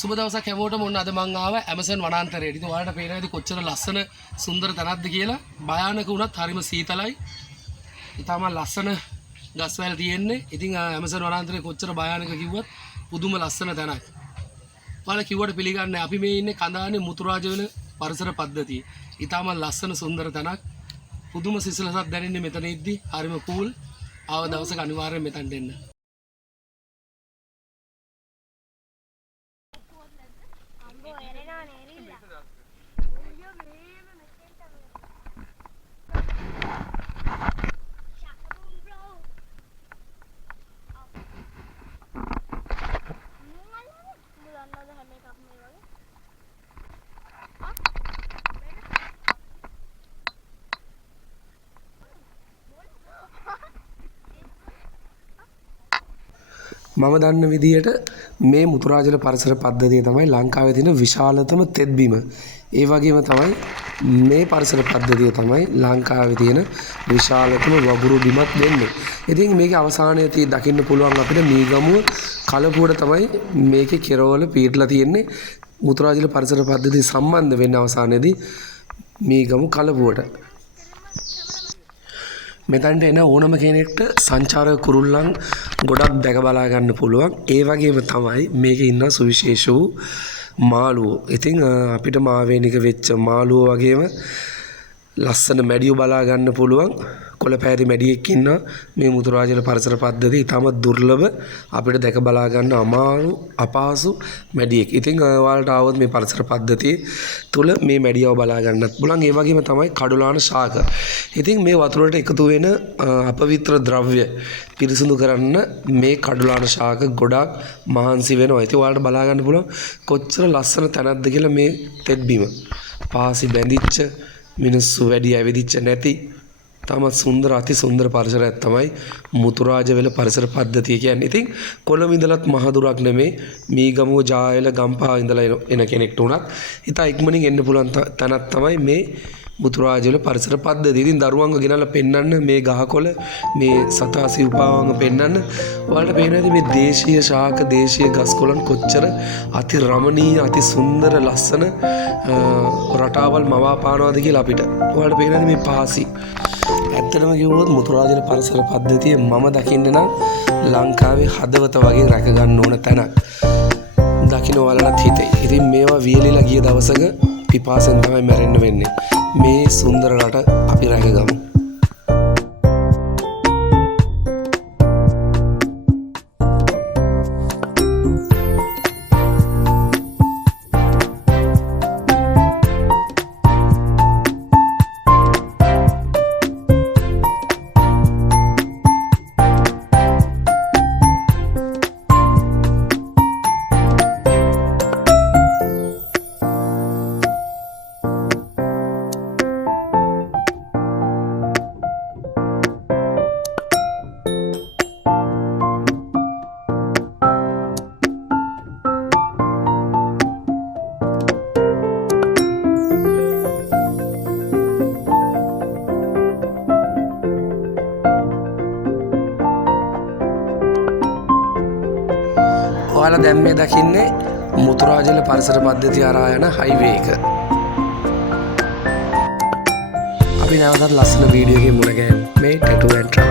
සුබ දවසක් හැමෝටම. ඔන්න අද මං ආව ඇමසන් වනාන්තරයට. ඉතින් ඔයාලට පේනවා ඉතින් කොච්චර ලස්සන සුන්දර තැනක්ද කියලා. භයානක වුණත් හරිම සීතලයි. ඉතාලම ලස්සන ගස්වැල් තියෙන්නේ. ඉතින් ඇමසන් වනාන්තරේ කොච්චර භයානක කිව්වත් පුදුම ලස්සන තැනක්. ඔයාලා කිව්වට පිළිගන්නේ අපි මේ ඉන්නේ කඳානේ මුතුරාජ වෙන පරිසර පද්ධතිය. ඉතාලම ලස්සන සුන්දර තැනක්. පුදුම සිසිලසක් දැනෙන්නේ මෙතන ඉද්දි. හරිම කූල්. ආව දවසක අනිවාර්යෙන් මෙතනට එන්න. මම දන්න විදියට මේ මුතුරාජල පරිසර පද්ධතිය තමයි ලංකාවේ තියෙන විශාලතම තෙත්බිම. ඒ වගේම තමයි මේ පරිසර පද්ධතිය තමයි ලංකාවේ තියෙන විශාලතම වගුරු බිමක් දෙන්නේ. ඉතින් මේකේ අවසානයේදී දකින්න පුළුවන් අපිට මීගමුව කලපුවට තමයි මේකේ කෙරවල පිටලා තියෙන්නේ. මුතුරාජල පරිසර පද්ධතිය සම්බන්ධ වෙන්න අවසානයේදී මීගමු කලපුවට. මෙතනට එන ඕනම කෙනෙක්ට සංචාරක කුරුල්ලන් ගොඩක් දැක බලා ගන්න පුළුවන්. ඒ වගේම තමයි මේකේ ඉන්න සුවිශේෂ වූ මාළුවෝ. ඉතින් අපිට මාවේනික වෙච්ච මාළුවෝ වගේම ලස්සන මැඩියෝ බලා ගන්න පුළුවන්. කොළපෑරි මැඩියෙක් ඉන්න මේ මුතුරාජල පරිසර පද්ධතිය ඉතාම දුර්ලභ, අපිට දැක බලා ගන්න අමාරු අපහසු මැඩියෙක්. ඉතින් ඔයාලට ආවොත් මේ පරිසර පද්ධතිය තුල මේ මැඩියව බලා ගන්නත් පුළුවන්. ඒ වගේම තමයි කඩුලාන ශාක. ඉතින් මේ වතුරට එකතු වෙන අපවිත්‍ර ද්‍රව්‍ය පිරිසිදු කරන්න මේ කඩුලාන ශාක ගොඩක් මහන්සි වෙනවා. ඉතින් ඔයාලට බලා ගන්න පුළුවන් කොච්චර ලස්සන තැනක්ද කියලා මේ තෙත්බිම. පාසි බැඳිච්ච, මිනිස්සු වැඩි ඇවිදිච්ච නැති තාමත් සුන්දර අති සුන්දර පරිසරයක් තමයි මුතුරාජවැල පරිසර පද්ධතිය කියන්නේ. ඉතින් කොළඹ ඉඳලත් මහ දුරක් නෙමේ, මීගමුව ජායල ගම්පහ ඉඳලා එන කෙනෙක්ට උනත් ඉතා ඉක්මනින් එන්න පුළුවන් තැනක් තමයි මේ මුතුරාජවැල පරිසර පද්ධතිය. ඉතින් දරුවන්ව ගෙනල්ලා පෙන්නන්න මේ ගහකොළ, මේ සතා සිව්පාවන්ව පෙන්නන්න ඔයාලට පේනවා ඉතින් මේ දේශීය ශාක, දේශීය ගස්කොළන් කොච්චර අති රමණීය, අති සුන්දර ලස්සන රටාවල් මවා පානවාද කියලා අපිට. ඔයාලට පේනවා මේ පාසි. ඇත්තටම කිව්වොත් මුතුරාජල පරිසර පද්ධතිය මම දකින්න නම් ලංකාවේ හදවත වගේ රැක ගන්න ඕන තැනක්. දකින්න ඔයාලට හිතේ. ඉතින් මේවා වියලිලා ගිය දවසක පිපාසෙන් තමයි මැරෙන්න වෙන්නේ. මේ සුන්දර රට අපි රැකගමු. ඔයාලා දැන් මේ දකින්නේ මුතුරාජල පරිසර පද්ධතිය හරහා යන හයිවේ එක. අපි නැවතත් ලස්සන වීඩියෝ එකකින් මුණ ගැහෙමු. මේ ටැටූ ඇන්ඩ්